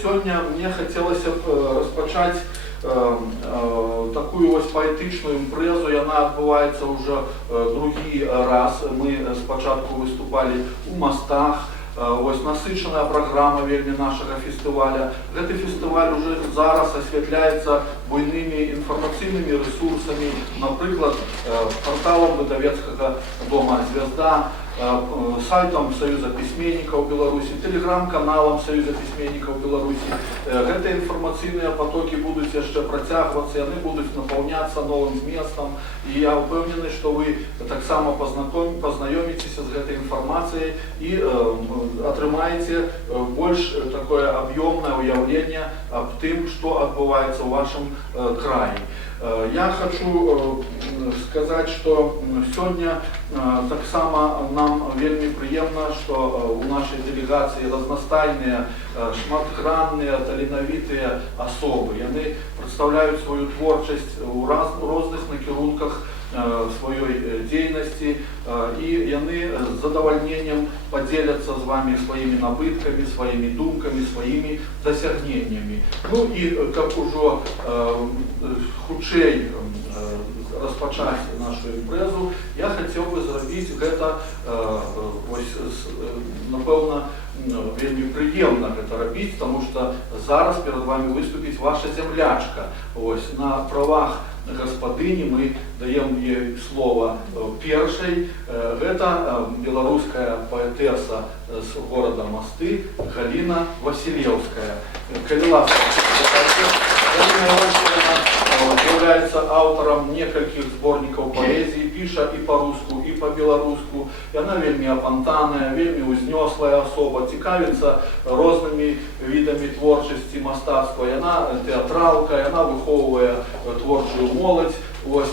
сегодня мне хотелось распачать такую ось паэтычную імпрэзу. Яна адбываецца уже другі раз. Мы спачатку выступали у мостах. Ось насычаная программа вельмі нашага фестываля. Гэты фестываль уже зараз асвятляецца буйнымі інфармацыйнымі ресурсамі, напрыклад, порталом выдавецкага дома «Звезда», сайтом Союза письменников Беларуси, телеграм-каналом Союза письменников Беларуси. Гэтыя інфармацыйныя потоки будут яшчэ працягвацца, яны будут наполняться новым зместом. И я упэўнены, что вы таксама познаёміцеся з гэтай інфармацыяй и атрымаеце больш такое аб'ёмнае ўяўленне аб тым, што адбываецца ў вашым краі. Я хочу сказать, что сегодня таксама нам вельмі прыемна, что у нашей делегации разнастайныя, шматгранныя, таленавітыя асобы. Яны представляют свою творчасць у розных накірунках своей дзейнасці, и яны з задавальненнем поделятся с вами своими набытками, своими думками, своими досягнениями. Ну и как уже хутчэй распачаць нашу імпрэзу, я хотел бы зрабіць гэта, напэўна, вельмі прыемна гэта рабіць, потому что зараз перед вами выступіць ваша землячка. На правах гаспадыні мы даем ей слово першай. Гэта беларуская паэтэса з города Мосты Галина Василевская. Калі ласка, Галина Васильевна является автором нескольких сборников поэзии, пиша и по-русски, и по-белорусски. И она вельмі апантаная, вельмі узнёслая особа, цікавіцца рознымі видами творчасці, мастацтва. Яна театралка, яна выхоўвае творчую моладзь.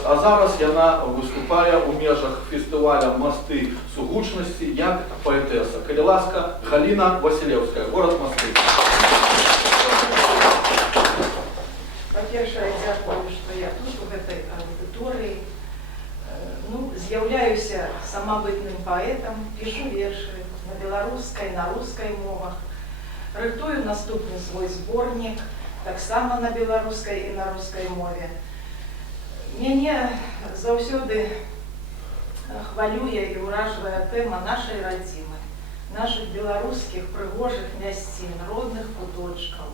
А зараз яна выступае у межах фестываля «Мосты сугучнасці» як паэтэса. Калі ласка, Галина Василевская, город Мосты. Па-першае, дзякую, што я тут, у гэтай аўдыторыі. З'яўляюся самабытным паэтам, пішу вершы на беларускай, на рускай мовах. Рыхтую наступны свой зборнік, таксама на беларускай і на рускай мове. Мяне заўсёды хвалюе і ўражвае тэма нашай радзімы, нашых беларускіх прыгожых мясцін, родных куточкаў.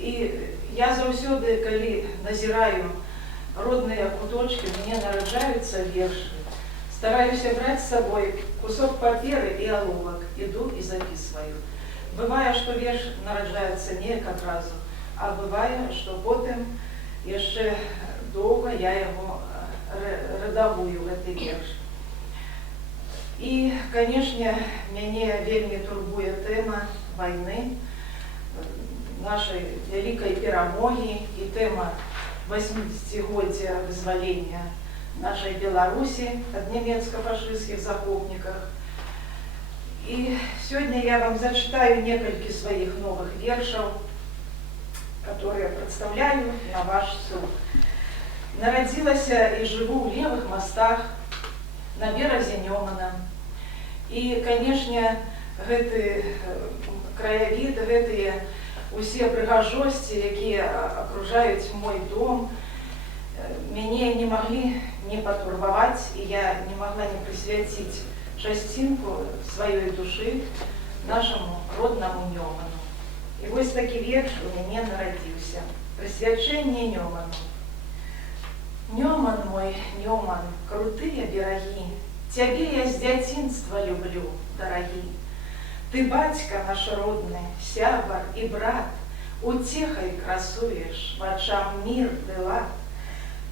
І я заўсёды, калі назіраю родныя куточки, мне нараджаюцца вершы. Стараюся браць з сабой кусок паперы і аловак, іду і записываю. Бывае, што верш нараджаецца неяк адразу, а бывае, што потым яшчэ доўга я яго рэдагую, гэты верш. І, канешне, мяне вельмі турбуе тэма вайны, нашай вялікай перамогі і тэма 80-годдзя вызвалення нашай Беларусі ад нямецка-фашысцкіх захопніках. І сёння я вам зачитаю некалькі сваіх новых вершаў, которые представляю на ваш суд. Нарадзілася і жыву ў левых мостах на беразе Нёмана. І, канешне, гэты краявід, гэтыя усе прыгажосці, якія акружаюць мой дом, мяне не маглі не патурбаваць, і я не магла не прысвяціць частинку сваёй душы нашаму роднаму Нёману. І вось такі верш у мяне нарадзіўся. Прысвячэнне Нёману. Нёман мой, Нёман, крутыя берагі, цябе я з дзяцінства люблю, дарагі. Ты, бацька наш родны, сябар і брат, уцехай красуеш, вачам мір ды лад.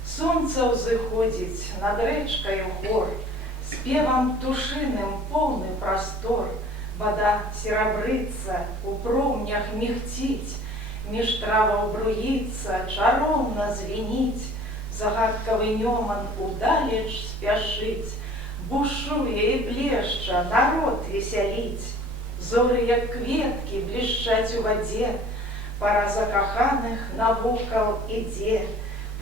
Сонца ўзыходзіць над рэчкаю гор, спевам птушыным поўны прастор. Вада серабрыцца, у промнях мігціць, між траваў бруіцца, чароўна звініць. Загадкавы Нёман удалеч спяшыць, бушуе і блешча, народ весяліць. Зоры, як кветкі, блішчаць у вадзе, пара закаханых навокал ідзе.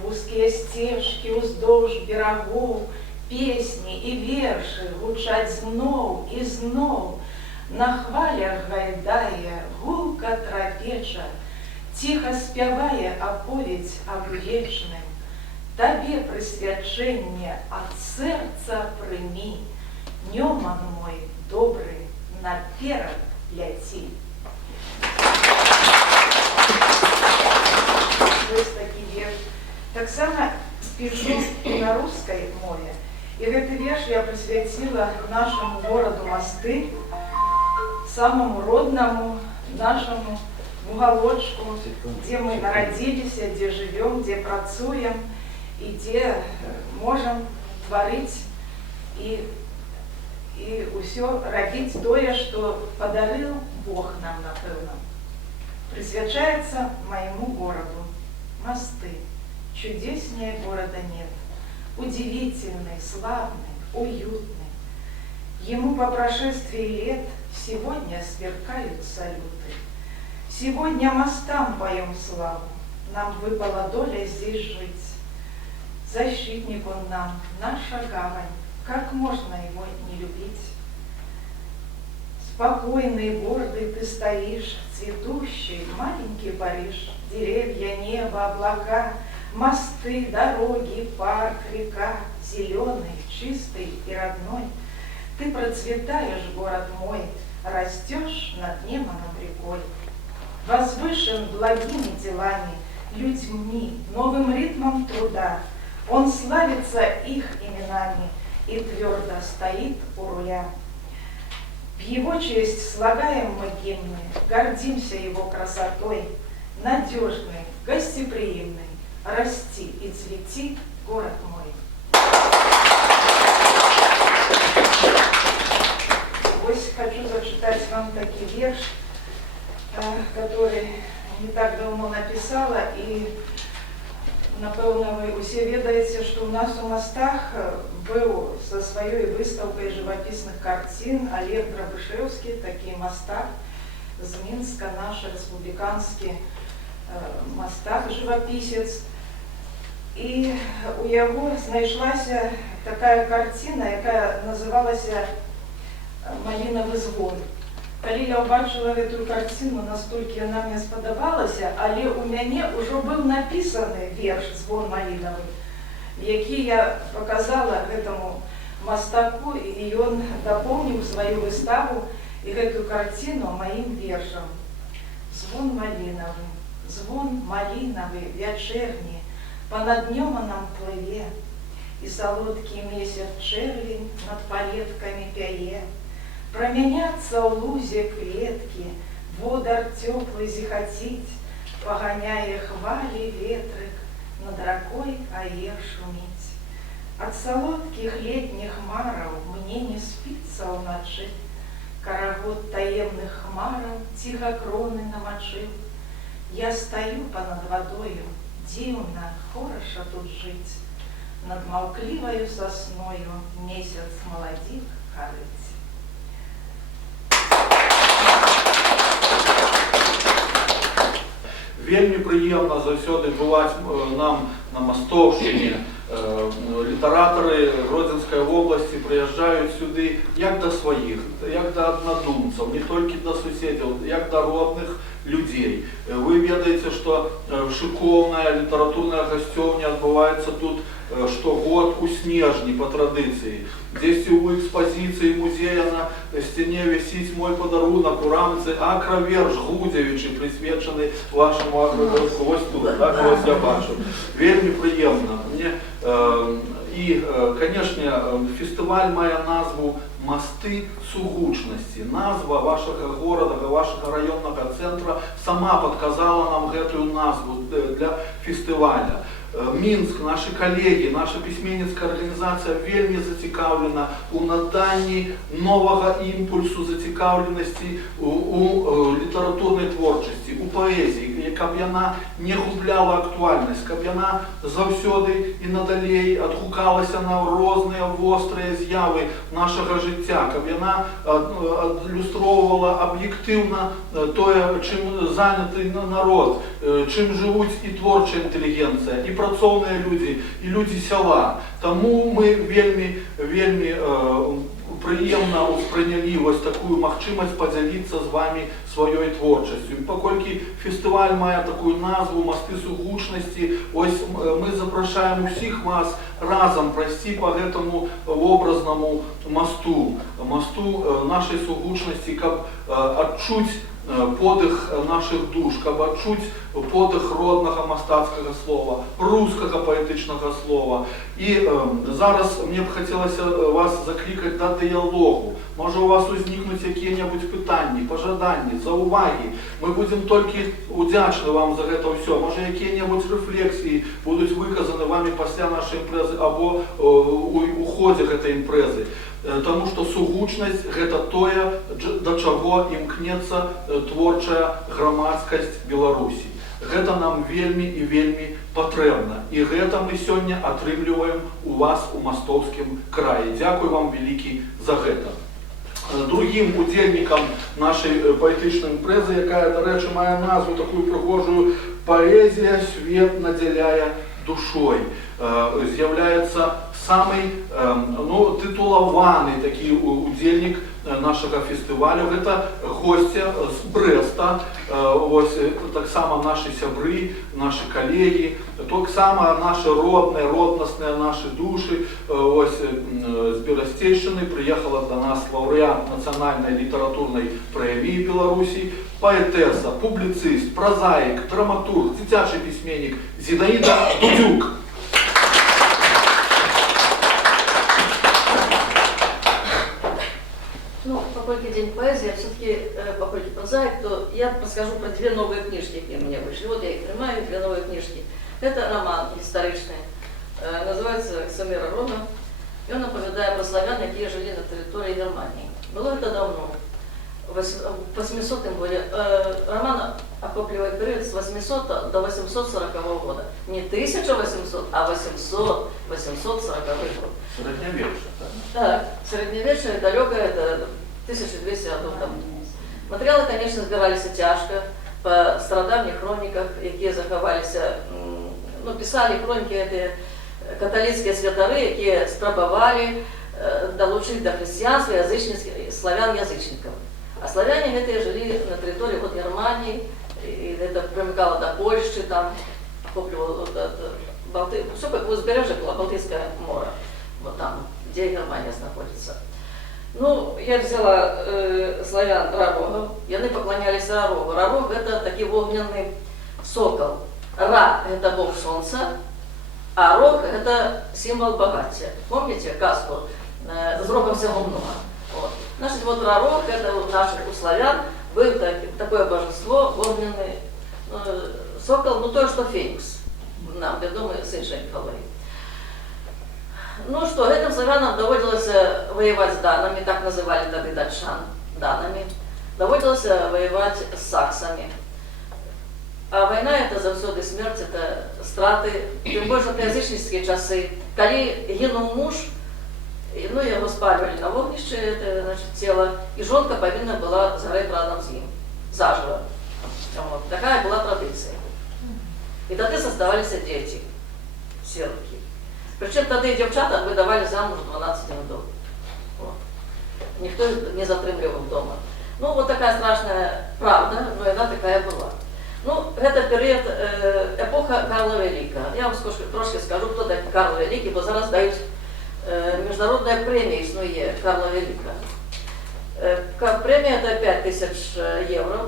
Вузкія сцежкі ўздоўж берагоў, песні і вершы гучаць зноў і зноў. на хвалях гайдае, гулка трапеча, ціха спявае аповедь аб вечным. Табе прысвячэнне ад сэрца прымі, Нёман мой добры, наперад ляці. Вось такі верш. Таксама пішу на рускай мове. І гэты верш я прысвяціла нашаму гораду Масты, самому роднаму нашаму уголочку, дзе мы нарадзіліся, дзе жывём, дзе працуем і дзе можам тварыць і ўсё рабіць тое, што падарыў Бог нам, напэўна. Присвячается моему городу. Мосты. Чудеснее города нет. Удивительный, славный, уютный. Ему по прошествии лет сегодня сверкают салюты. Сегодня мостам поем славу. Нам выпала доля здесь жить. Защитник он нам, наша гавань. Как можно его не любить? Спокойный, гордый ты стоишь, цветущий маленький Париж. Деревья, небо, облака, мосты, дороги, парк, река, зеленый, чистый и родной. Ты процветаешь, город мой, растешь над Неманом рекой. Возвышен благими делами, людьми, новым ритмом труда. Он славится их именами и твердо стоит у руля. В его честь слагаем мы гимны, гордимся его красотой. Надежный, гостеприимный, расти и цвети, город мой. Вось хочу зачитать вам такой верш, который не так давно написала, и напэўна вы усе ведаеце, што у нас у Мостах быў со сваёй выставкой живописных картин Олег Драбышевский, такі мастак з Мінска, наш республиканскі мастак, живописец. І у яго знайшлася такая картина, якая называлася «Малінавы звон». Калі я ўбачыла гэтую картину, настолькі яна мне спадабалася, але у мяне ўжо быў напісаны верш «Звон малінавы», які я показала гэтаму мастаку, і ён дапоўніў сваю выставу і гэтую картину маім вершам. Звон малінавы, звон малінавы, вячэрні, понад Неманом плыве, і салодкі месяц чэрвень над палеткамі пяе. Прамяняцца ў лузе кветкі, водар цёплы зіхаціць, паганяе хвалі ветрык, над ракой аер шуміць. Ад салодкіх летніх мараў мне не спіцца ўначы, карагод таемных хмараў ціха кроны намачыў. Я стаю понад водою, дзіўна, хораша тут жыць, над маўкліваю сосною месяц маладзік гарыць. Вельмі прыемна заўсёды бываць нам на Мастовшчыне. Літаратары Гродзенскай вобласці прыязджаюць сюды як да сваіх, як да аднадумцаў, не толькі да суседзяў, як да родных людзей. Вы ведаеце, што шыкоўная літаратурная гасцёўня адбываецца тут штогод у снежні па традыцыі. Дзесьці ў экспазіцыі музея на сцяне вісіць мой падарунак у рамцы акраверш Гудзевічы, прысвечаны вашаму акравершу. Вось тут, так вось я бачу. Вельмі прыемна. І, канешне, фестываль мае назву «Мосты сугучнасці». Назва вашага горада, вашага раённага цэнтра сама падказала нам гэтую назву для фестываля. Мінск, наши коллеги, наша письменницкая организация вельмі зацікавлена у наданні нового імпульсу, зацікавленості у літературнай творчасці, у паэзіі, каб яна не губляла актуальнасць, каб яна заўсёды і надалей адгукалася на розныя вострыя з'явы нашага жыцця, каб яна адлюстроўвала аб'ектыўна тое, чым заняты народ, чым жывуць і творчая інтэлігенцыя, і працоўныя людзі, і людзі сяла. Таму мы вельмі прыемна ўспрынялі вось такую магчымасць падзяліцца з вами сваёй творчасцю. Паколькі фестываль мае такую назву «Масты сугучнасці», ось мы запрашаем усіх вас разам прайсці по гэтаму образнаму масту нашай сугучнасці, каб адчуць подых наших душ, каб адчуць подых роднага мастацкага слова, рускага паэтычнага слова. І зараз мне б хацелася вас заклікаць да дыялогу. Можа, у вас узнікнуць якія-небудзь пытанні, пажаданні, заўвагі. Мы будзем толькі удзячны вам за гэта ўсё. Можа, якія-небудзь рэфлексіі будуць выказаны вами пасля нашай імпрэзы або у ходзе гэтай імпрэзы. Таму што сугучнасць гэта тое, да чаго імкнецца творчая грамадскасць Беларусі. Гэта нам вельмі і вельмі патрэбна. І гэта мы сёння атрымліваем у вас у Мастоўскім краі. Дзякуй вам вялікі за гэта. Другім удзельнікам нашай паэтычнай імпрэзы, якая, дарэчы, мае назву такую прыгожую «Паэзія свет надзяляе душой», з'яўляецца самый тытулаваны такі удзельнік нашага фестывалю. Гэта госця з Брэста, таксама нашы сябры, нашы калегі, таксама нашы родныя, роднасныя нашы душы. З Берасцейшчыны прыехала да нас лаўрэат нацыянальнай літаратурнай прэміі Беларусі, паэтэса, публіцыст, празаік, драматург, дзіцячы пісьменнік Зінаіда Дудзюк. Поскольку день поэзии, а все-таки поскольку прозаик, то я расскажу про две новые книжки, которые у меня вышли. Вот я их принимаю, две новые книжки. Это роман историчный, называется «Ксамера Рома», и он оповедает про славян, которые жили на территории Германии. Было это давно, в 800 году. Роман охватывает период с 800 до 840 года. Не 1800, а 840 год. Средневечье, да? Так, средневечье, далекое, это 1200 годов там. Материалы, конечно, збиралися тяжко по стародавних хрониках, які заховалися, писали хроники эти католицкие святары, які спробовали долучить до христианства славян-язычников. А славяне эти жили на территории от Германии, и это примыкало до Польши, там, все как узбережье было, Балтийское море, вот там, где Германия находится. Я взяла славян рарогов, и они поклонялись рарогу. Рарог — это такой огненный сокол. Ра — это бог солнца, а рог — это символ богатия. Помните сказку «С рогом всего много»? Вот. Значит, вот рарог — это у наших, у славян, был такое божество, огненный сокол, то, что феникс, нам ведомый сын Шеньковой. Этим славянам доводилось воевать с данами, так называли тогда датчан, данами. Доводилось воевать с саксами. А война — это завсёды смерть, это страты. Тем больше в языческие часы. Коли гинул муж, его спаливали на вогнище, это, значит, тело, и жонка повинна была сгореть рядом с ним, заживо. Вот. Такая была традиция. И тогда создавались дети, сиротки. Причем тогда и девчата выдавали замуж 12 годов. Вот. Никто их не затримливал дома. Вот такая страшная правда, но она такая была. Это период, эпоха Карла Великого. Я вам трошки скажу, кто такой Карл Великий, бо зараз дають международная премия існує Карла Великого. Премия — это 5000 евро,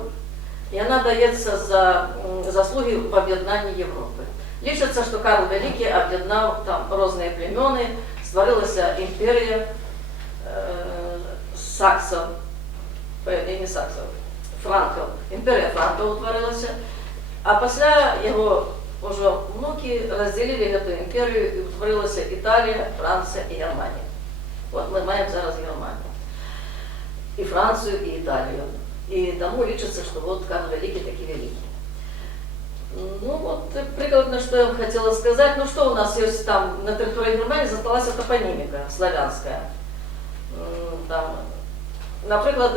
и она дается за заслуги в об'єднанні Європи. Лічиться, що Карл Великий об'єднав там різні племени, створилася імперія саксов, не саксов, франков. Імперія франков утворилася, а після його уже внуки розділили цю імперію і утворилася Італія, Франція і Германія. От ми маємо зараз Германію. І Францію, і Італію. І тому лічиться, що от Карл Великий такий великий. Прикладно, что я вам хотела сказать. Что у нас есть там на территории Германии, засталась топонимика славянская. Там, например,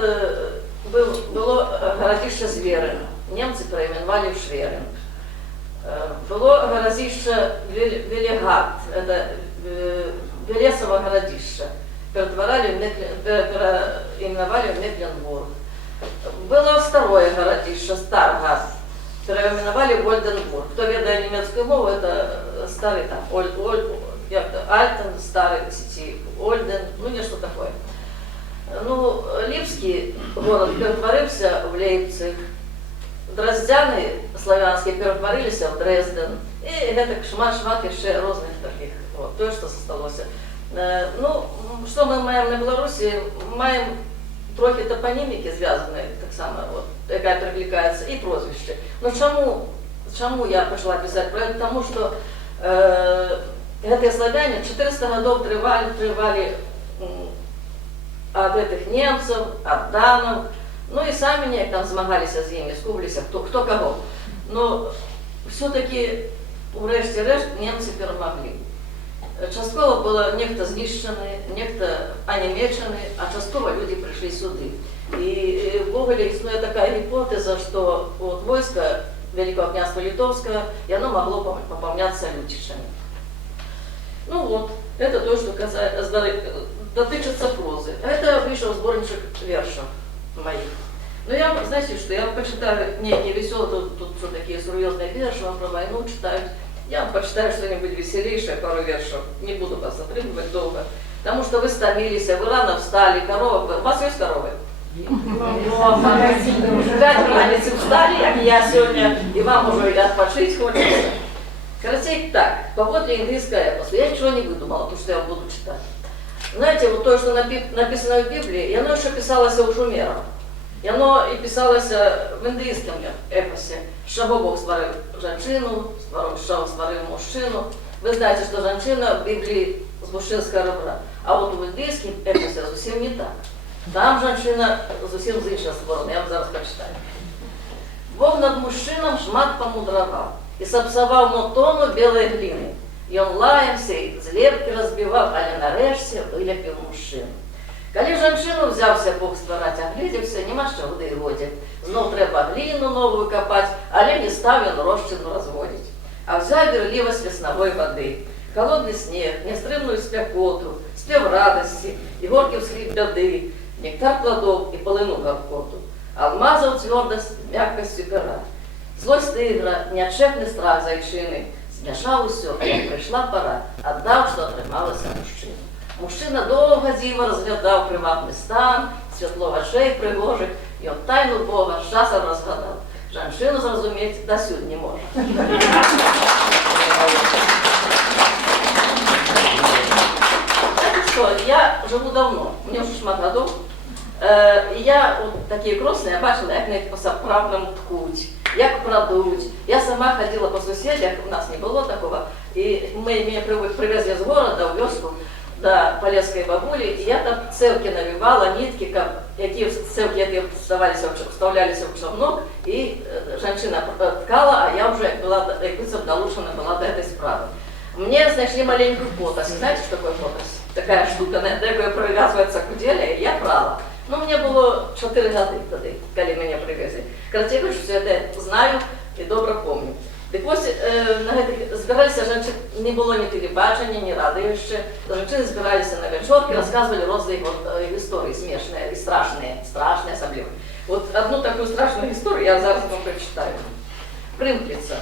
было городище Зверин, немцы переименовали в Шверин. Было городище Велигард, это Велесово городище. переименовали в Мекленбург. Было второе городище, Старгат, переименовали в Ольденбург. Кто ведает немецкую мову, это старый там, Альтен, старый сети, Ольден, ну нечто такое. Ну, Липский город перетворился в Лейпциг, Дроздяны славянские перетворились в Дрезден, и это шмат-шмат еще разных таких, вот, то, что осталось. Ну, что мы маем на Беларуси? Маем трохи топонимики зв'язані, так само, от, яка перекликається, і прозвище. Ну, чому я почала писати про це? Тому що эти славяне 400 годов тривали от этих немцев, от данов, ну и сами ніяк там змагалися з ними, скублися, хто кого. Но все-таки, врешті-решт, німці перемогли. Частково було нехто знищений, нехто онемечений, а частково люди прийшли сюди. І в Гоголі існує така гіпотеза, що от войско Великого князства Литовского, и оно могло пополняться лютичами. Ну вот, это то, что дотычется прозы. Это вышел сборничек вершев моих. Ну я, знаете что, я почитаю некие веселые, тут что такие серьезные верши, вам про войну читают. Я вам почитаю что-нибудь веселейшее, пару вершев. Не буду вас отрывать долго. Потому что вы стомились, вы рано встали, корова... У вас есть коровы? Уже 5 раницы встали, как я сегодня, и вам уже отпочить хочется. Короче, так, поводле английская эпос. Я ничего не выдумала, потому что я буду читать. Знаете, вот то, что написано в Библии, и оно еще писалось у шумеров. И оно и писалось в индийском эпосе. С чего Бог створил женщину, с чего створил мужчину. Вы знаете, что женщина в Библии с мужчинского ребра. А вот в индийском эпосе совсем не так. Там женщина совсем з іншого створена, я вам зараз прочитаю. Бог над мужчином шмат помудровал и сапсовал мотону белой глины. И он лаем сей злепки разбивал, але нарешті вилепив мужчину. Коли женщину взявся Бог створать, оглядівся, нема що води й годі. Знов треба глину новую копать, але не став він розчину розводить. А взяв вірливость весновой воды, холодный снег, нестримную спекоту, спев радости и горький всхлип беды, нектар плодов и полыну горкоту, алмазов твердость, мягкостью пера. Злость тигра, неотшепний страх зайчини, змішав усьо, як прийшла пора, отдав, що отрималося мужчину. Мужчина довго діво розглядав привабний стан, світло очей пригожих, і от тайну Бога з часом розгадав. Женщину зрозуміти досюд не може. Знаете что, я живу давно, мне уже шмат годов, і я от такі кросни, я бачила, як навіть по-справному ткуть, як продуть. Я сама ходила по сусідях, у нас не було такого, і мене привезли з города в вёску до полезской бабулі, і я там цевки навивала, нитки, які цевки вставлялися в човнок, і женщина ткала, а я вже була, якось долучена була до этой справи. Мне знайшли маленькую потась. Знаете, что такое потась? Такая штука, на якою прив'язується куделя, і я прала. Ну, мне было 4 года тоді, коли мене привезли. Короче, я говорю, що я це знаю і добре пам'ятаю. Так ось, збиралися жінки, не було ні телебачення, ні радіо ще. Жінки збиралися на вечорки, розказували різні історії смішні і страшні особливо. Вот одну таку страшну історію я зараз вам прочитаю. Примплиця.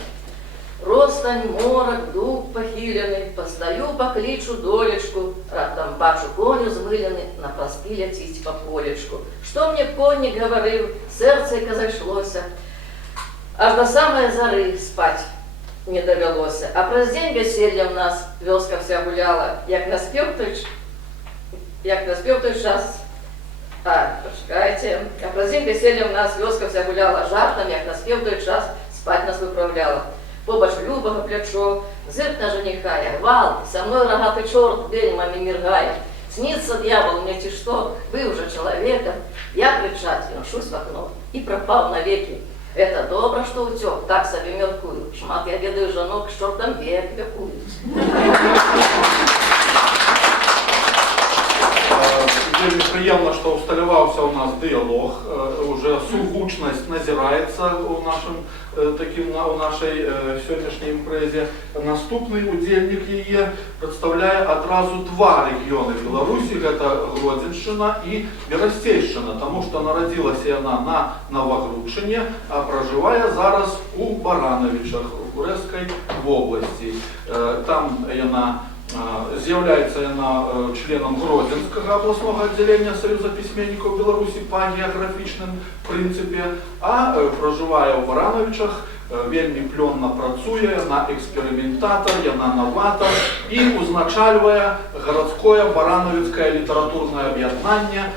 Ростань, морок, дуб похилений, постою, покличу долечку, раптом бачу коню змилений, на пласки летить по полечку. Что мне конник говорил, сердце зайшлося, аж до самой зари спать не довелося. А през день веселья в нас вёска вся гуляла, як наспев той час. Почекайте. А през день веселья в нас вёска вся гуляла, жартом, як наспев той час, спать нас выправляла. Побач любого плечо, зырк на жениха, я гвал, со мной рогатый черт бельмами мергает. Снится дьявол мне чи что, вы уже человеком, я кричать, ношусь в окно и пропал навеки. Это добро, что утек, так себе мелкую, шмат я ведаю женок, с чертом век векуют. вельмі прыемна, што ўсталяваўся ў нас дыялог, уже сугучнасць назіраецца ў нашай сённяшняй імпрэзе. Наступны удзельнік яе прадстаўляе адразу два рэгіёны Беларусі, гэта Гродзеншчына і Берасцейшчына, таму што нарадзілася яна на Новагрудчыне, а пражывае зараз у Баранавічах, у Брэсцкай вобласці. Там яна з'яўляецца членам Гродзенскага абласнога аддзялення Саюза пісьменнікаў Беларусі па геаграфічным прынцыпе, а пражывае ў Баранавічах, вельмі плённа працуе, яна эксперыментатар, яна наватар і узначальвае гарадское баранавіцкае літаратурнае аб'яднанне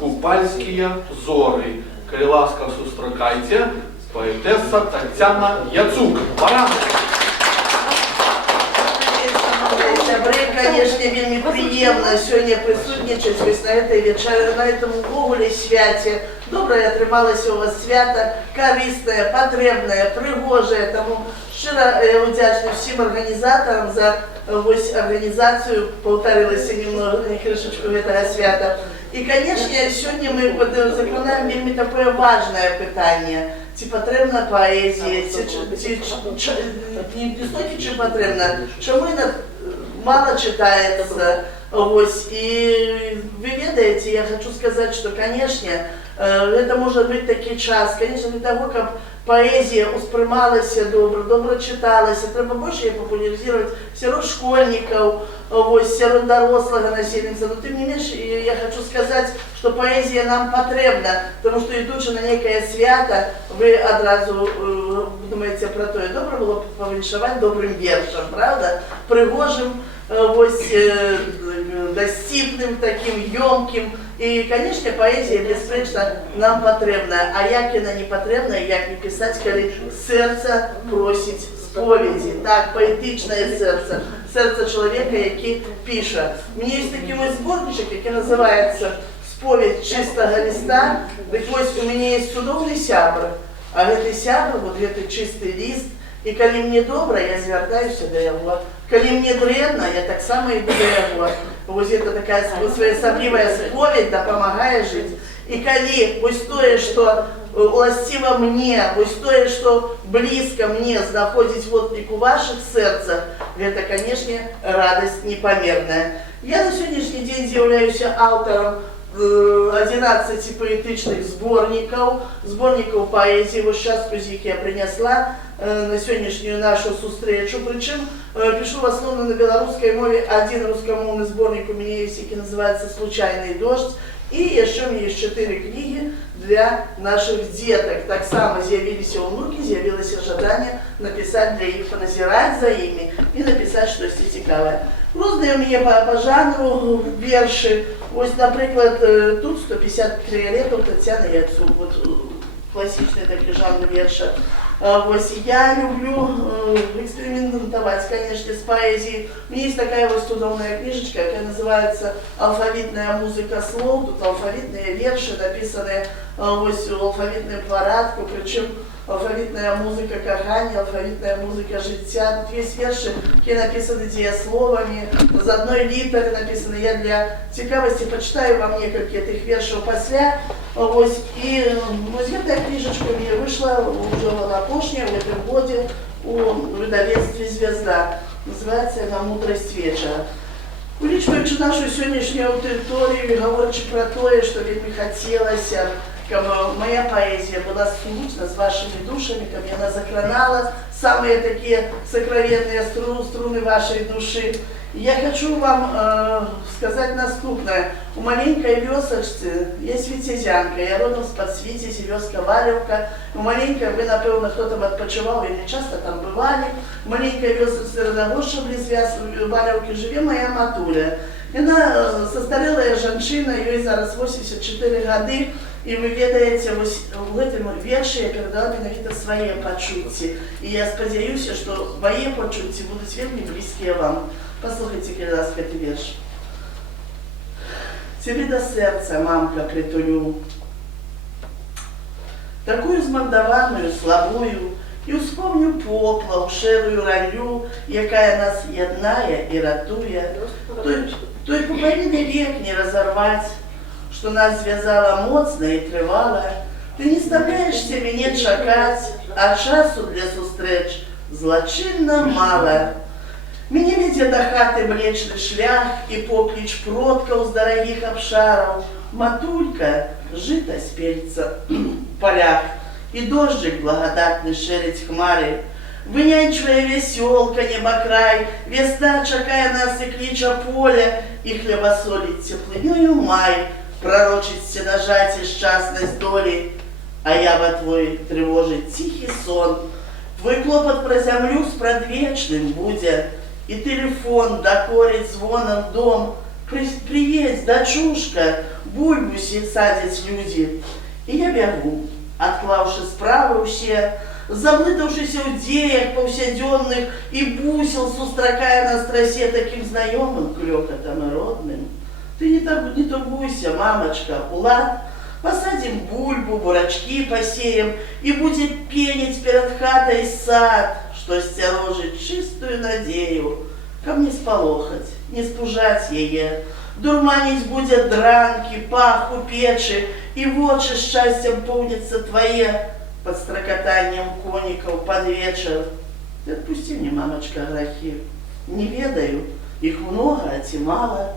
«Купальскія зоры». Калі ласка, сустракайце, паэтэса Тацяна Яцук. Баранавіч! Конечно, вельмі прыемна сёння прысутнічаць вось на этой вечары, на этом увогуле свяце. Добрае атрымалася у вас свята, карыснае, патрэбнае, прыгожае, таму шчыра удзячны ўсім арганізатарам за вось арганізацыю, паўтарылася немного крышачку гэтага свята. І, канешне, сёння мы закранаем вельмі такое важнае пытанне. Ці патрэбна паэзія, не столькі чым патрэбна, чаму яна мало читается, вот, и вы ведаете, я хочу сказать, что, конечно, это может быть такой час, конечно, для того, как поэзия успрымалась добро читалась, треба больше ее популяризировать сярод школьников, вот, сярод дорослого населенца, но тем не меньше, я хочу сказать, что поэзия нам потребна, потому что идучи на некое свято, вы одразу думаете про то, и добро было повіншавать добрым вершем, правда, пригожим, вось, дасціпным, таким ёмким. И, конечно, поэзия, беспечно, нам потребна. А як яна не потребна, як не писать, коли сердце просить споведи. Так, поэтичное сердце. Сердце человека, який пише. У меня есть такой мой сборничек, який называется «Споведь чистого листа». Так вот, у меня есть судовный сябр, а гэты сябр, вот гэты чистый лист, и коли мне добро, я звертаюсь до его. Коли мне дрэнна, я так само иду до его. Вот это такая своеасаблівая споведь, дапамагае жить. И коли вось тое, что уластиво мне, вось тое, что близко мне, знаходзіць водклік у ваших сердцах, это, конечно, радость непомерная. Я на сегодняшний день являюсь автором 11 поэтичных сборников поэзии. Вот сейчас их я принесла на сегодняшнюю нашу встречу. Причем пишу в основном на белорусской мове. Один русскомовный сборник у меня есть, который называется «Случайный дождь». И еще у меня есть 4 книги для наших деток. Так само з'явились у внуки, з'явилось желание написать для них, поназирать за ими и написать что-то цікаве. Розные у меня по жанру верши. Вот, например, тут 150 криолетов Татьяны Яцук. Вот классичный такой жанр верша. Вот, я люблю экспериментовать, конечно, с поэзией. У меня есть такая вот студовная книжечка, которая называется «Алфавитная музыка слов». Тут алфавитные верши, написанные вот, в алфавитную порядку, причем алфавитная музыка кохания, алфавитная музыка життя. Тут есть верши, которые написаны дієсловами, з одной літери написаны. Я для цікавості почитаю вам несколько этих вершів після. Ось, і ось эта книжечка у меня вышла, уже вона опошня, в этом году у видавецтве «Звезда». Называется она «Мудрость вечера». Улічваючи нашу сьогоднішню аудиторію, говорячи про то, що вельми хотілося, чтобы моя поэзия была созвучна с вашими душами, чтобы она закранала самые такие сокровенные струны вашей души. Я хочу вам сказать наступное. У маленькой вёсочцы есть Витязянка, я родом с Подсвітязі, вёска Валівка. У маленькой, вы, напевно, кто там отпочивал, или часто там бывали. В маленькой вёсочцы Родогорша, близ Валівки, живе моя матуля. Она состарелая женщина, ей зараз 84 годы. И вы ведаете, в этом верше я передала менавіта свои почуття. И я сподіваюся, что мои почуття будут вельми близкие вам. Послухайте, коли ласка, этот верш. Тебе до сердца, мамка, притулю, такую змандаваную, слабую, и успомню поплав, шерую ранню, якая нас єднає і ратує. Той пуповинный век не разорвать, что нас звязала моцна и трывала. Ты не стараешься меня чакать, а часу для сустрэч злачынна мала. Мяне вядзе да хаты млечны шлях і покліч продкаў з дарагіх абшараў. Матулька жыта спельца в полях, і дождик благодатный шерить хмары. Вынянчвая веселка небокрай, весна чакая нас и клича поле, и хлебосолить теплынёю май, пророчить сенажаті счастность доли. А я во твой тревожить тихий сон, твой клопот про землю с предвечным будет, и телефон докорит звоном дом. Приедь, дочушка, бульбу садить люди. И я бегу, отклавши справы усе, заблытавшись в идеях повседневных, и бусел, сустракая на страсе таким знакомым клёкотом и родным. Ты не турбуйся, мамочка, улад, посадим бульбу, бурачки посеем, и будет пенить перед хатой сад, что стерожит чистую надею, ко мне сполохать, не спужать ее, дурманить будет дранки, паху печи, и в очи счастьем полнится твое, под строкотанием коников под вечер. Ты отпусти мне, мамочка, грехи, не ведаю, их много, а те мало.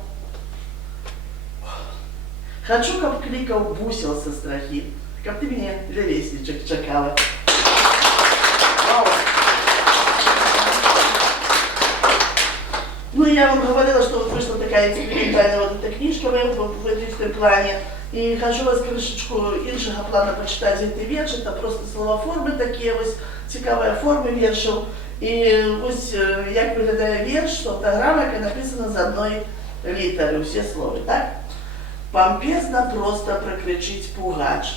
Хочу, как кликал бусел со страхи, как ты меня для вестничек чекала. Ну, я вам говорила, что вот вышла такая экспериментальная вот эта книжка в этом плане. И хочу вас крышечку іншого плана почитать эти верши. Это просто словоформы такие, ось цікавые формы вершів. І ось як виглядає вірш, фотограма, яка написана з одної літери, всі слова, так? Помпезно просто прокричить пугач,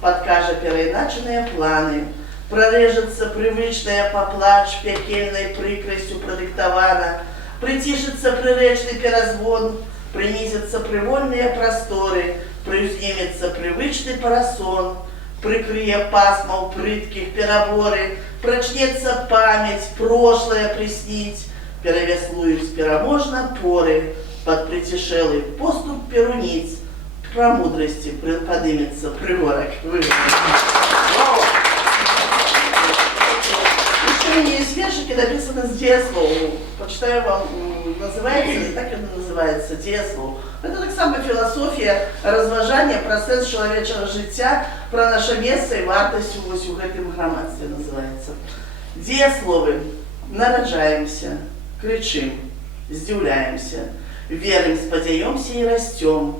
подкаже переиначенные планы, прорежется привычная поплач пекельной прикростью продиктована, притишится приречный перезвон, принизятся привольные просторы, приузнимется привычный парасон, прикрые пасма у прытких переборы, прочнется память, прошлое приснить, перевеслуют спироможно поры, под притишелый поступ перуниц, про мудрости подымется пригорок выгодный. Еще у меня есть вершики, написаны с Дieслов. Почитаю вам, называется, так и называется, Дieслов. Это так само философия розважання, процесс человечего життя, про наше место и вартость у гэтым громадстве называется. Дieсловы. Нараджаемся, кричим, здивляемся, верим, спадзяёмся и растем,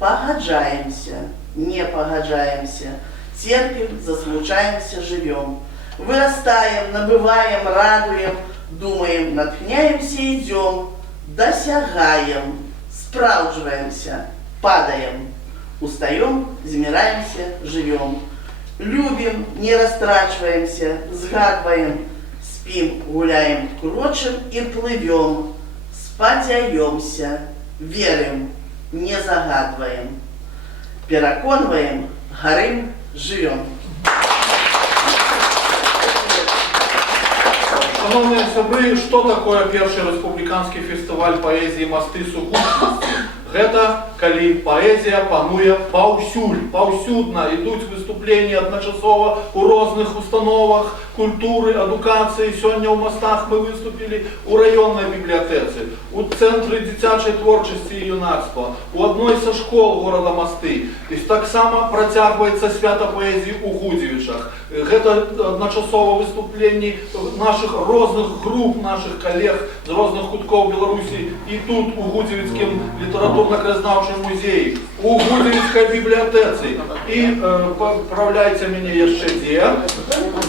погаджаемся, не погаджаемся, терпим, заслучаемся, живем, вырастаем, набываем, радуем, думаем, натхняемся, идем, досягаем, спраўджваемся, падаем, устаем, замираемся, живем, любим, не растрачиваемся, сгадываем, спим, гуляем, крочим и плывем, спадзяёмся, верим, не загадываем, пераконваем, горим, живем. Шановні сябры, што такое першы рэспубліканскі фестываль паэзіі «Масты сукупнасці»? Гэта калі паэзія пануе паўсюль, паўсюдна ідуць выступленні адначасова ў розных установах культуры, адукацыі. Сёння ў Мастах мы выступілі ў раённай бібліятэцы, у цэнтры дзіцячай творчасці і юнацтва, у адной са школ горада Масты. І таксама працягваецца свята паэзіі ў Гудзевічах. Гэта адначасова выступленні нашых розных груп, нашых калег з розных куткоў Беларусі і тут у Гудзевіцкім літаратурна-краязнаўчым музеі, у Гудзевіцкай бібліятэцы. І папраўляйце мяне яшчэ дзе,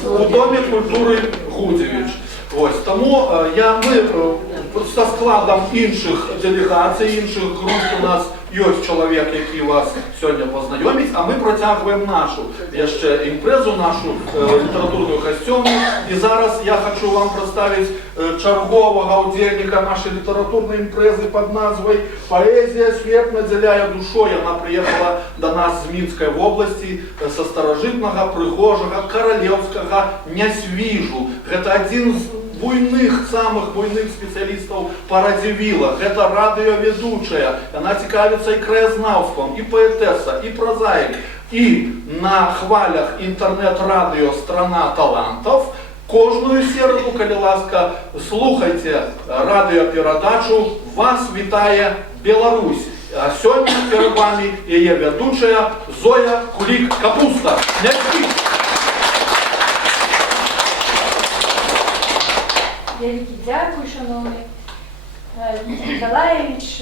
у Доме культуры Гудзевіч. Ось, таму мы са складам іншых дэлегацый, іншых груп у нас ёсць чалавек, які вас сёння пазнаёміць, а мы працягваем нашу яшчэ імпрэзу, нашу літаратурную касцёму. І зараз я хочу вам прадставіць чарговага ўдзельніка нашай літаратурнай імпрэзы пад назвай «Паэзія свет надзяляе душой». Яна прыехала да нас з Мінскай вобласці, са старажытнага, прыгожага, каралеўскага Нясвіжу. Гэта адзін з самых буйных специалистов по радиовилах. Это радиоведущая. Она цікавится и краезнавством, и поэтесса, и прозаик. И на хвалях интернет-радио «Страна талантов» кожную середу, коли ласка, слухайте радіопередачу «Вас вітає Беларусь». А сьогодні перед вами її ведучая Зоя Кулик-Капуста. Великий дякую, шановний Дмитро Ніколаєвич.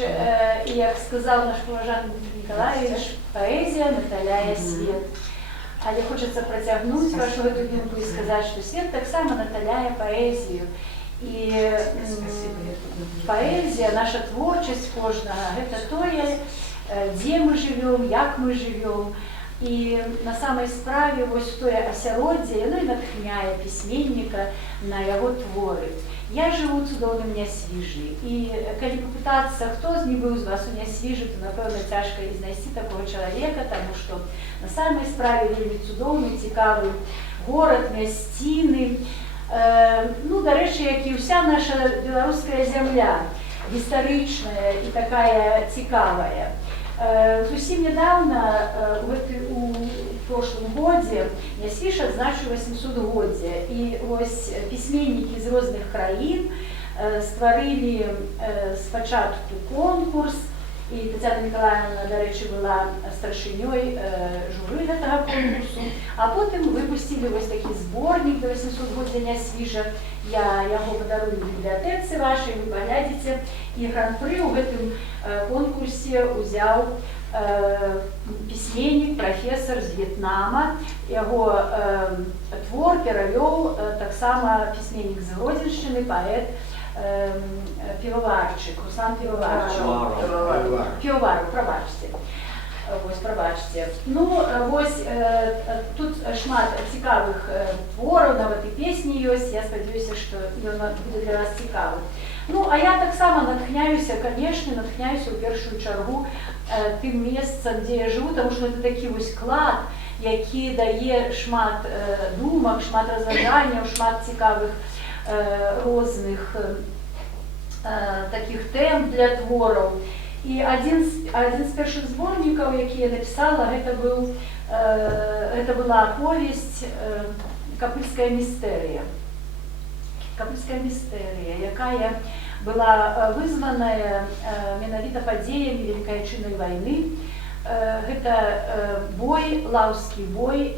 І як сказав наш поважаний Дмитро Ніколаєвич, поезія наталяє світ. Але хочеться протягнути вашу думку і сказати, що світ так само наталяє поезію. І поезія, наша творчість кожного, це те, де ми живемо, як ми живемо. І на самій справі ось те осяроддя, воно і натхняє письменника на його твори. Я живу цудоўным Нясвіжі, і калі попытацца, хто з не быў з вас у Нясвіжы, то, напэўна, цяжка і знайсці такого чалавека, таму што на самай справе вельмі цудоўны, цікавы горад, мясціны. Ну, дарэчы, як і ўся наша беларуская зямля, гістарычная і такая цікавая. Зусім нядаўна, у прошлым годзе, Нясвіж адзначыў 800-годдзе. І вось пісьменнікі з розных краін стварылі спачатку конкурс, і Тацяна Мікалаевна, дарэчы, была старшынёй журы гэтага конкурсу, а потым выпусцілі вось такі зборнік да 800-годдзя Нясвіжа. Я яго падарую в бібліятэцы вашай, вы паглядзіце. І гран-пры ў гэтым конкурсе ўзяў пісьменнік, прафесор з В'етнама. Яго твор перавёў таксама пісьменнік з Гродзеншчыны, паэт Півоварчык, Руслан Півоварчык. Півовару, прабачце. Вось, прабачце. Ну, вось, тут шмат цікавых твораў, нават і песні ёсць. Я спадзяюся, што ён будзе для вас цікавы. Ну, а я таксама натхняюся, канешне, натхняюся ў першую чаргу тым месцам, дзе я жыву, таму што гэта такі вось клад, які дае шмат думак, шмат разважанняў, шмат цікавых розных такіх тэм для твораў. І адзін з першых зборнікаў, які я напісала, гэта была аповесць «Капыльская містэрыя». «Капыльская містэрыя», якая была вызваная менавіта падзеямі Вялікай Айчыннай вайны. Гэта бой, лаўскі бой,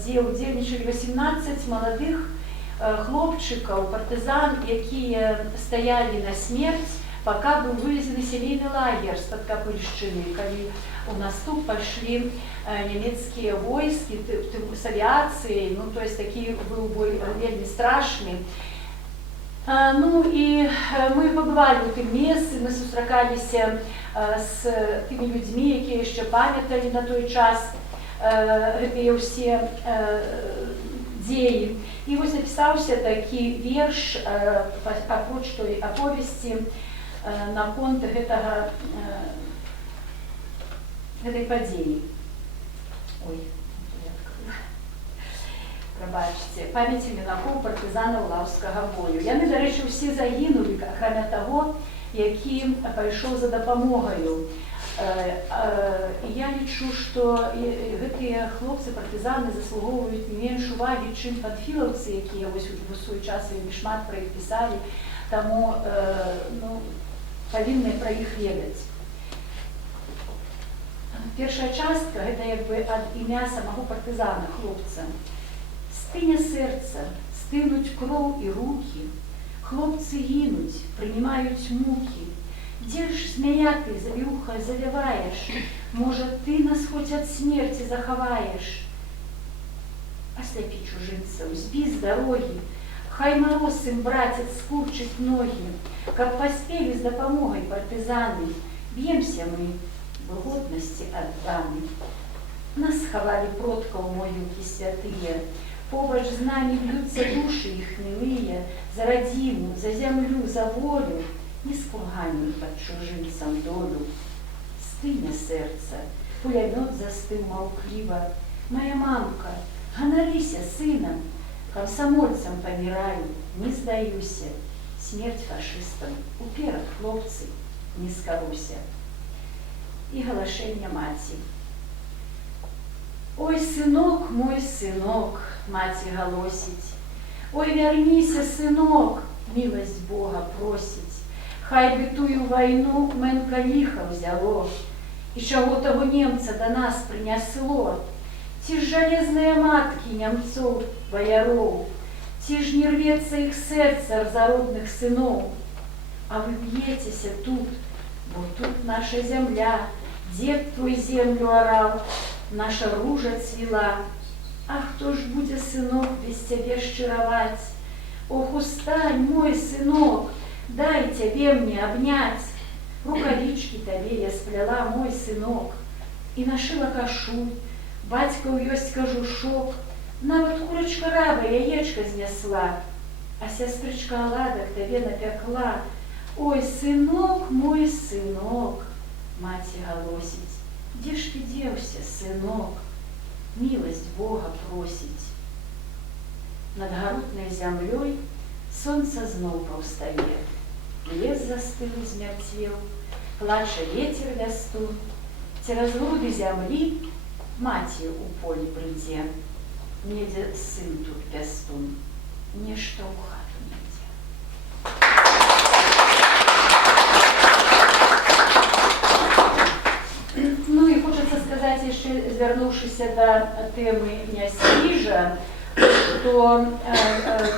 дзе ўдзельнічалі 18 маладых хлопчыкаў, партызан, якія стаялі на смерць, пака быў вывезены сямейны лагер з-пад Капыльшчыны, калі у наступ пайшлі нямецкія войскі з авіяцыяй. Ну, то есть такі быў бой вельмі страшны. Ну, і мы пабывалі ў тым месцы, мы сустракаліся з тымі людзьмі, якія яшчэ памяталі на той час гэтыя ўсе дзеі. І вось напісаўся такі верш апроч той аповесці наконт гэтай падзеі. Ой, прабачце. Памяці юнакоў партызанаў лаўскага бою. Яны, дарэчы, усе загінулі, акрамя таго, які пайшоў за дапамогаю. І я лічу, што гэтыя хлопцы-партызаны заслугоўваюць не менш увагі, чым панфілаўцы, якія вось у свой час вельмі шмат пра іх пісалі, таму павінны пра іх ведаць. Першая частка – гэта як бы ад імя самого партызана, хлопца. Стыне сэрца, стынуць кроў і рукі, хлопцы гінуць, прынимаюць мукі. Дзе ж, змяя ты, завіруха, завяваеш? Можа, ты нас хоць ад смерці захаваеш? Асляпі чужынцаў, збі з дарогі, хай мароз ім, братец, скурчыць ногі, каб паспелі з дапамогай партызаны, б'емся мы, бо годнасці адданы. Нас схавалі продкаў могілкі святыя, побач з намі б'юцца душы іх мілыя, за радзіму, за зямлю, за волю, не скурганім пад чужынцам долю. Стыне сэрца, пулямёт застыў маўкліва. Мая мамка, ганарыся сынам, Камсамольцам паміраю, не здаюся, смерть фашыстам, уперад, хлопцы, не скаруся. І галашэнне маці. Ой, сынок, мой сынок, маці галосіць, ой, вярніся, сынок, міласць Бога просіць, хай бы тую вайну мэнка ліха ўзяло, і чаго таго немца да нас прынясло, ці ж жалезныя маткі нямцоў баяроў, ці ж не рвецца іх сэрца за родных сыноў, а вы б'ецеся тут, бо тут наша зямля, дзед твой землю араў, наша ружа цвіла. А хто ж будзе, сынок, без цябе шчыраваць? Ох, устань, мой сынок, дай цябе мне абняць. Рукавічкі табе я спляла, мой сынок, і нашыла кашуль, бацькаў ёсць кажушок, нават курачка раба яечка знесла, а сястрычка аладак табе напякла. Ой, сынок, мой сынок, маці галосіць, дзе ж ты дзеўся, сынок, міласць Бога просіць. Над гаротнай зямлёй сонца зноў паўстае, лес застыл і змярцвеў, плача вецер вястун, цераз груды зямлі маці ў полі прыйдзе, недзе сын тут пястун, нешта ў хату не ідзе. Ну і хочацца сказаць яшчэ, звярнуўшыся да тэмы Нясвіжа, што,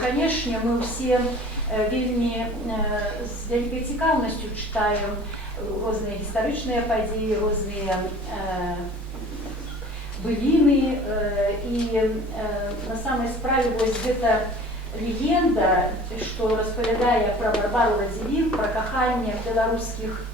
канешне, мы ўсе вельмі з вялікай цікаўнасцю чытаем розныя гістарычныя падзеі, розныя быліны, і на самай справе вось гэта легенда, што распавядае пра Барбару Радзівіл, пра каханне беларускіх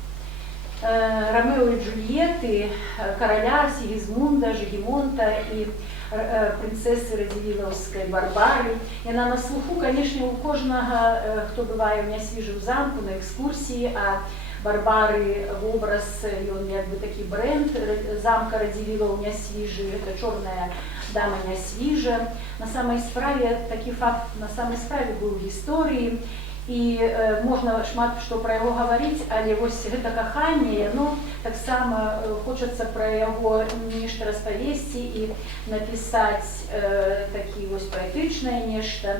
Ромео і Джульетты, караля Сігізмунда, Жігімонта і прынцэсы Радзівілаўскай Барбары. Яна на слуху, канешне, у кожнага, хто бывае ў Нясвіжы ў замку на экскурсіі, а Барбары вобраз, ён як бы такі бренд замка Радзівіла ў Нясвіжы, гэта чорная дама Нясвіжа. На самай справе, такі факт на самай справе быў у гісторыі, і можна шмат што пра яго гаварыць, але вось гэта каханне, яно таксама хочацца пра яго нешта распавесці і напісаць такі вось паэтычнае нешта.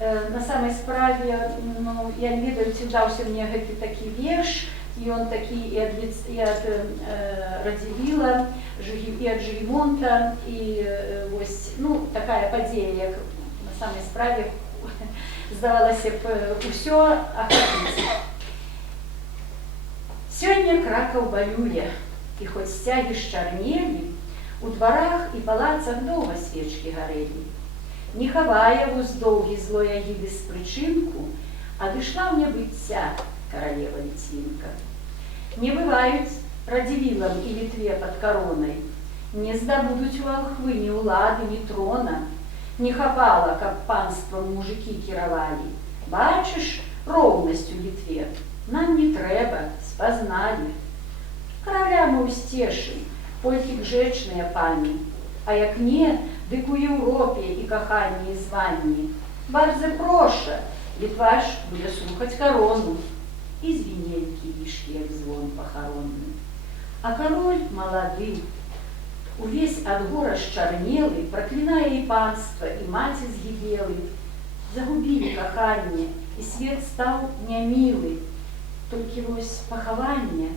На самай справе, ну, я не ведаю, ці ўдаўся мне гэты такі верш, і ён такі і ад Радзівіла, і ад Жігімонта, і вось, ну, такая падзея, як на самай справе здавалася б, усё ахапіць. Сёння Кракаў балюе, і хоць сцягі счарнелі, у дварах і палацах доўга свечкі гарэлі. Не хавае вуз доўгі злой агіды з прычынку, адышла ў небыцця каралева Ліцвінка. Не бываюць Радзівілам і Літве пад каронай, не здабудуць валхвы ні ўлады, ні трона. Не хапала, каб панствам мужыкі кіравалі. Бачыш, роўнасць у Літве, нам не трэба, спазналі. Караля мы ўсцешым, полькі гжэчныя пані, а як не, дык у Еўропе і каханні і званні. Бардзе проша, Літва ж будзе слухаць карону, і звінелькі лішкі, як звон пахаронны. А кароль малады, увесь ад гора счарнелы, праклінае і панства, і маці згібелы. Загубілі каханне, і свет стаў нямілы. Толькі вось пахаванне,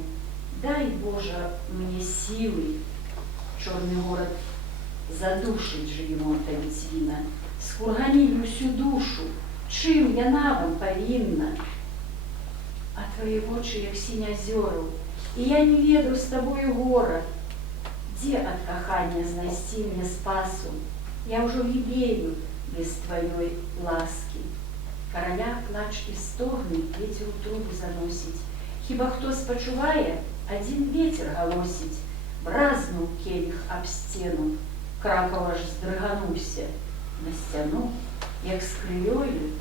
дай, Божа, мне сілы. Чорны горад задушыць Жігімонта Ліцвіна, скурганілі ўсю душу, чым яна вам павінна. А твае вочы, як сінь азёраў, і я не ведаю з табою гора. Дзе ад кахання знайсці мне спасу? Я ўжо гібею без тваёй ласкі. Караля плач і стогны вецер у трубу заносіць. Хіба хто спачувае, адзін вецер галосіць. Бразнуў келіх аб сцену, Кракаў аж здрыгануўся. На сцяну, як з крылёю,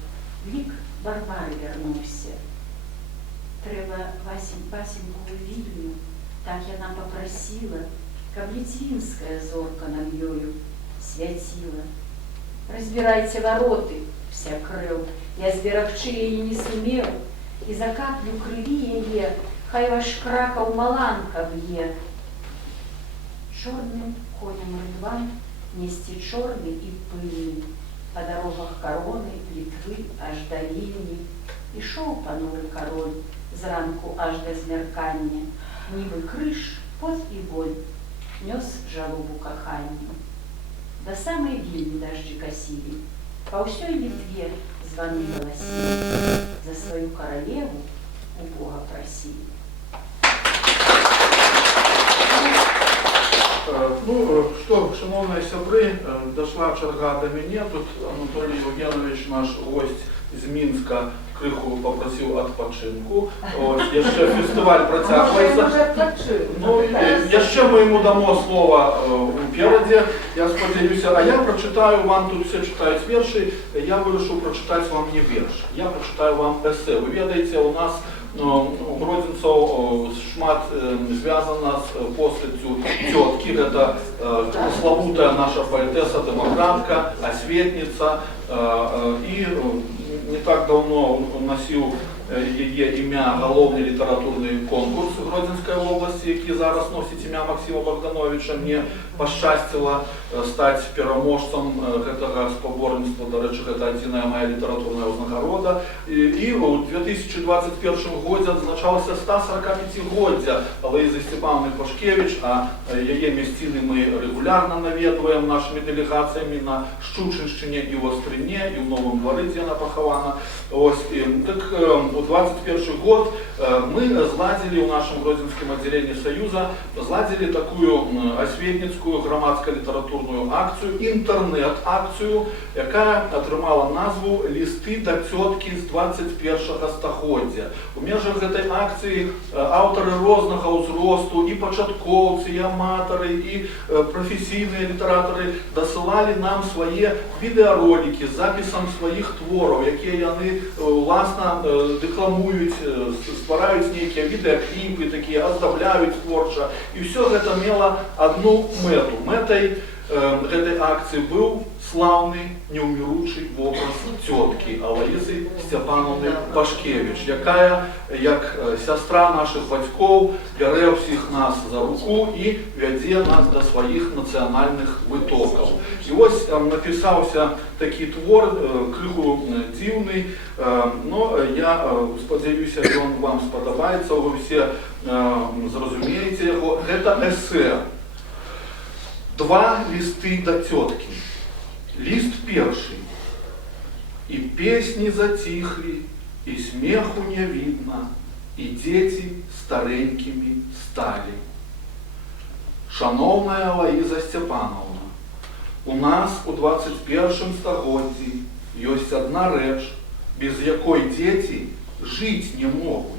лік Барбары вярнуўся. Трэба Васеньку ў Вільню, так яна папрасіла, каб ліцвінская зорка над ёю свяціла. Разбирайте вороты, вся крыл, я зберагчы яе не сумеў, і за каплю крыві яе, хай ваш кракаў маланка б'е. Чорным конем рыдван несці чорны і пыльны, па дарогах короны, Літвы аж да Вільні. Ішоў пануры кароль зранку аж да змяркання, нібы крыж, пот і боль, нёс жалобу каханню. Да самай Вільні дажджы касілі, па ўсёй Літве званы галасілі, за сваю каралеву у Бога прасілі. Ну, что, шановные сябры, дошла черга до меня. Тут Анатолий Евгенович, наш гость из Минска, крыху попросил отпочинку. Еще фестиваль протягивается. Ну, еще мы ему дамо слово впереди, я сподіваюся. А я прочитаю вам, тут все читают верши, я вирішив прочитати вам не верш. Я прочитаю вам эссе. Вы ведаете, у нас у гродзенцаў шмат звязана с постаццю тёткі. Это славутая наша поэтесса-демократка, осветница. И не так давно носил ее імя галоўны літаратурны конкурс у Гродзенскай области, які зараз носіць імя Максима Богдановича. Мне пашчасціла стаць пераможцам гэтага спаборніцтва. Да рэчы, гэта адзіная моя літаратурная ўзнагарода. І ў 2021 годзе адзначалася 145-годдзя Алаізы Степановны Пашкевіч, а яе мясціны мы рэгулярна наведваем нашымі дэлегацыямі на Шчучыншчыне і ў Астрыне, і ў Новым Двары, дзе яна пахавана. Так, у 2021 год мы зладзілі ў нашым гродзенскім аддзяленні Саюза такую асветніцкую грамадска-літаратурную акцыю, інтэрнэт-акцыю, якая атрымала назву «Лісты да цёткі з 21-го стагоддзя». У межах гэтай акцыі аўтары рознага ўзросту, і пачаткоўцы, і аматары, і прафесійныя літаратары дасылалі нам свае відэаролікі з запісам сваіх твораў, якія яны уласна декламуюць, ствараюць нейкія відэакліпы, такія аздабляюць творча. І ўсё гэта мела одну мэту. Мэтай гэтай акцыі быў слаўны, неўміручы вобраз цёткі Алаізы Степановны Пашкевіч, якая, як сястра нашых бацькоў, бярэ ўсіх нас за руку і вядзе нас да сваіх нацыянальных вытокаў. І вось напісаўся такі твор, крыху дзіўны, но я спадзяюся, ён вам спадабаецца, вы все зразумееце яго. Гэта эсэ. Два листы до тетки. Лист перший. И песни затихли, и смеху не видно, и дети старенькими стали. Шановная Алаіза Степановна, у нас у 21 стагоддзі ёсць одна рэч, без якой дети жить не могут.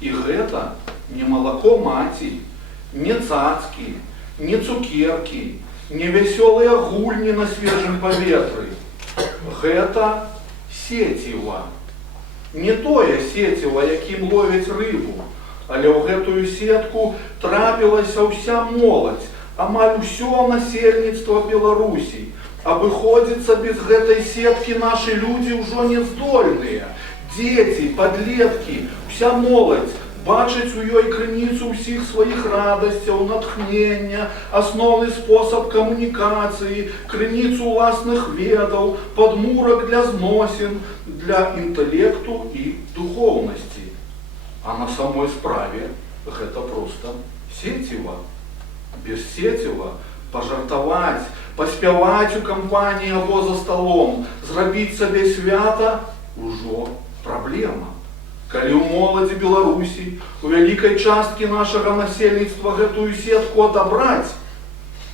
И гэта не молоко маці, не цацки, не цукерки, не веселые гульни на свежем поветры. Гэта сеціва. Не тое сеціва, якім ловяць рыбу, але ў гэтую сетку трапілася ўся моладзь, амаль усё насельніцтва Беларусі. Абыходзіцца без гэтай сеткі нашы людзі ўжо не здольныя. Дзеці, падлеткі, уся моладзь бачыць у ёй крыніцу ўсіх сваіх радасцяў, натхнення, асноўны спосаб камунікацыі, крыніцу ўласных ведаў, падмурак для зносін, для інтэлекту і духоўнасці. А на самой справе гэта проста сеціва. Без сеціва пажартаваць, паспяваць у кампаніі або за сталом, зрабіць сабе свята ўжо праблема. Калі ў моладзі Беларусі, у вялікай часткі нашага насельніцтва гэтую сетку адабраць,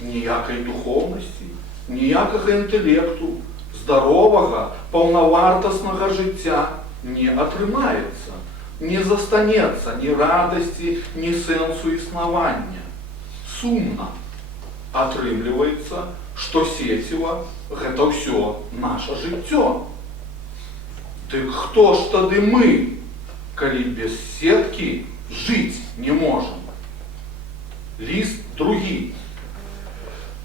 ніякай духоўнасці, ніякага інтэлекту, здаровага, паўнавартаснага жыцця не атрымаецца, не застанецца ні радасці, ні сэнсу існавання. Сумна. Атрымліваецца, што сеціва гэта ўсё наша жыццё. Дык хто ж тады мы, калі без сеткі жыць не можам? Ліст другі.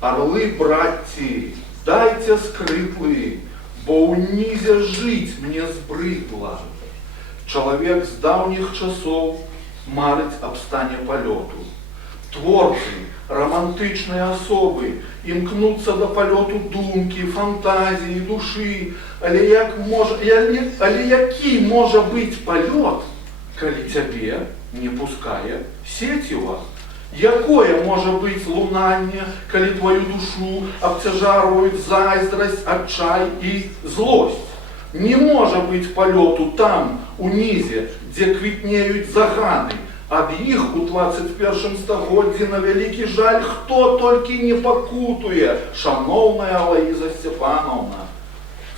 Орлы, братці, дайте скрытлы, бо унізе жыць мне збрыдла. Чалавек з даўніх часоў марыць аб стане палёту. Творцы, романтычныя асобы імкнуцца да палёту думкі, фантазіі, душы. Але які можа быць палёт, калі цябе не пускае сеціва? Якое можа быць лунанне, калі твою душу абцяжарваюць зайздрасць, адчай і злосць? Не можа быць палёту там, унізе, дзе квітнеюць заганы. Ад іх у 21 стагоддзі на вялікі жаль хто толькі не пакутуе, шаноўная Алаіза Сцепановна.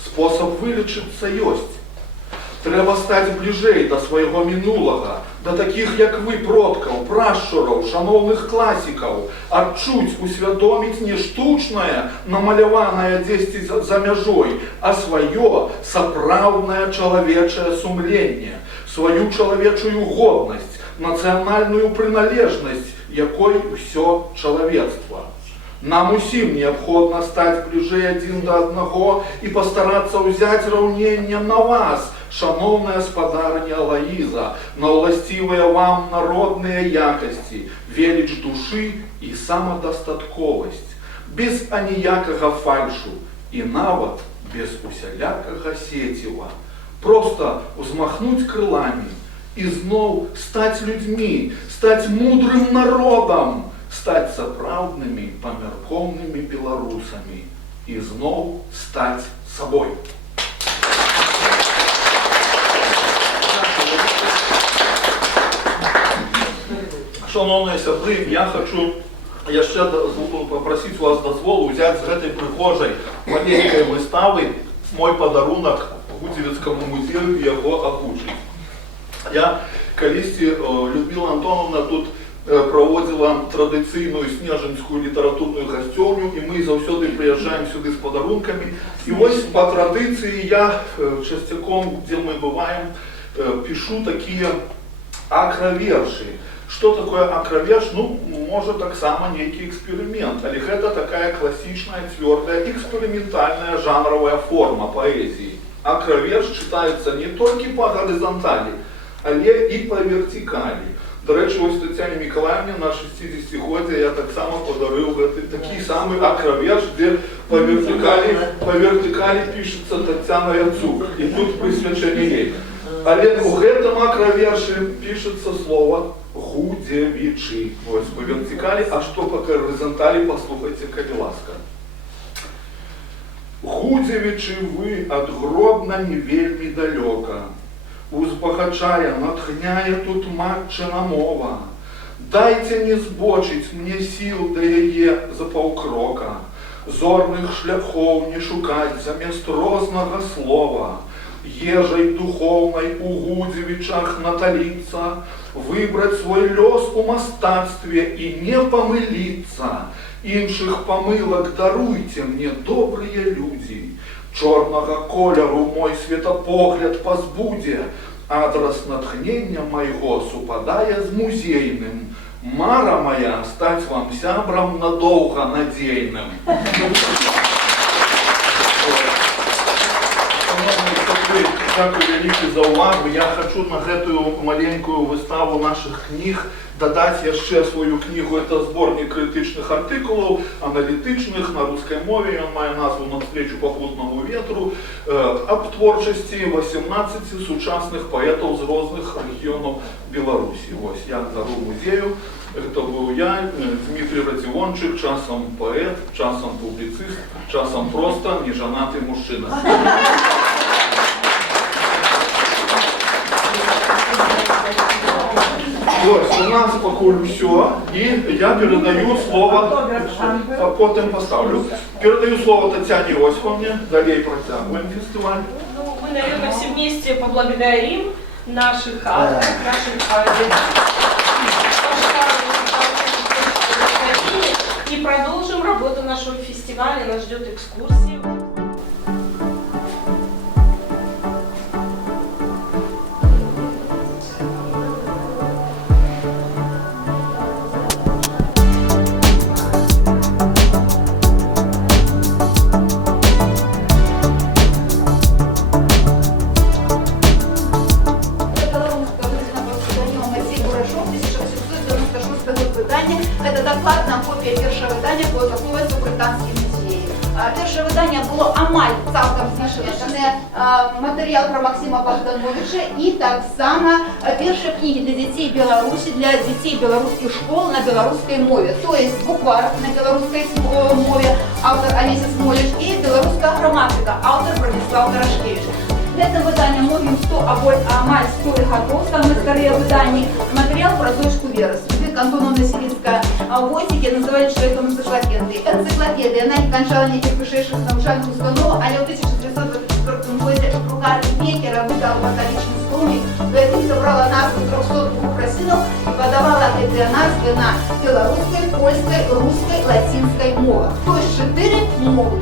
Спосаб вылечыцца ёсць. Трэба стаць бліжэй да свайго мінулага, да такіх як вы, продкаў, прашчураў, шаноўных класікаў, адчуць, усвядоміць не штучнае, намаляванае дзесьці за мяжой, а сваё сапраўднае чалавечае сумленне, сваю чалавечую годнасць, нацыянальную прыналежнасць, якой усё чалавецтва. Нам усім неабходна стаць бліжэй адзін да аднаго і пастарацца ўзяць раўненне на вас, шаноўная спадарыня Алаіза, на ўласцівыя вам народныя якасці, веліч душы і самадастатковасць, без аніякага фальшу і нават без усялякага сеціва. Проста ўзмахнуць крыламі і зноў стаць людзьмі, стаць мудрым народам, стаць сапраўднымі памяркоўнымі беларусамі і зноў стаць сабой. Шановныя сябры, я хочу яшчэ попросіць вас дазволу ўзяць з гэтай прыгожай маленькай выставы мой падарунак Гудзівецкаму музею і яго агучыць. Я калісьці, Людмила Антоновна тут праводзіла традыцыйную снежаньскую літаратурную гасцёўню, і мы заўсёды прыязджаем сюды з падарункамі. І вось па традыцыі я часцяком, дзе мы бываем, пішу такія акравершы. Што такое акраверш? Ну, можа таксама нейкі эксперымент, але гэта такая класічная, цвёрдая, эксперыментальная жанравая форма паэзіі. Акраверш чытаецца не толькі па гарызанталі, але і па вертикалі. До рэчы, вось Тацяне Мікалаевне на 60-годдзе я таксама падарыў гэты такі самы акраверш, дзе па вертикалі пішецца Тацяна Яцук, і тут прысвячэнне ей. Але у гэтым акравершы пішецца слова Гудзевічы. Вось па вертикалі, а што па гарызанталі, паслухайце, калі ласка. Гудзевічы вы ад Гродна не вельмі далёка. Узбагачае, натхняе тут матчына мова. Дайце не збочыць мне сіл да яе за паўкрока. Зорных шляхоў не шукаць замест рознага слова. Ежай духоўнай у Гудзевічах наталіцца, выбраць свой лёс у мастацтве і не памыліцца. Іншых памылак даруйце мне, добрыя людзі. Чорнага колеру мой светапогляд пазбудзе, адрас натхнення майго супадае з музейным. Мара моя стаць вам сябрам надоўга надзейным. Дякую вялікі за ўвагу. Я хочу на гэтую маленькую выставу наших кніг дадаць яшчэ сваю кнігу. Это зборнік крытычных артыкулаў, аналітычных, на рускай мове. Ён мае назву «Навстречу попутному ветру», аб творчасці 18 сучасных паэтаў з розных рэгіёнаў Беларусі. Вось, я дару музею. Это быў я, Дмитрий Радзівончык, часам паэт, часам публіцыст, часам проста нежанаты мужчына. Ось, у нас пакуль усё, і я передаю слово, а потым поставлю. Передаю слово Татьяне Иосифовне, далее протягиваем фестиваль. Ну, мы, наверное, все вместе поблагодарим наших авторов, наших и продолжим работу нашего фестиваля. Нас ждет экскурсия. перше видання було амаль цілком знішене матеріал про Максима Богдановича і так само перші книги для дітей Білорусі, для дітей білоруських школ на білоруській мові. Тобто буквар на білоруській мові, автор Олеся Смоліш, і білоруська граматика, автор Бронислав Дорошкевич. Это выдание «Мовим 100, амаль 100 годов», самое старое выдание, материал про Зоську Верес. Людвиг Антоновна Сибирская в Осике называли человеком энциклопедией. Энциклопедия, она не кончала никаких вышедших научных установ, а в 1924 году Рукар Бекера выдал вокаличный словник, в этом собрала назву 300 красинов и подавала эти назвы на белорусской, польской, русской, латинской мовах. То есть 4 мовы.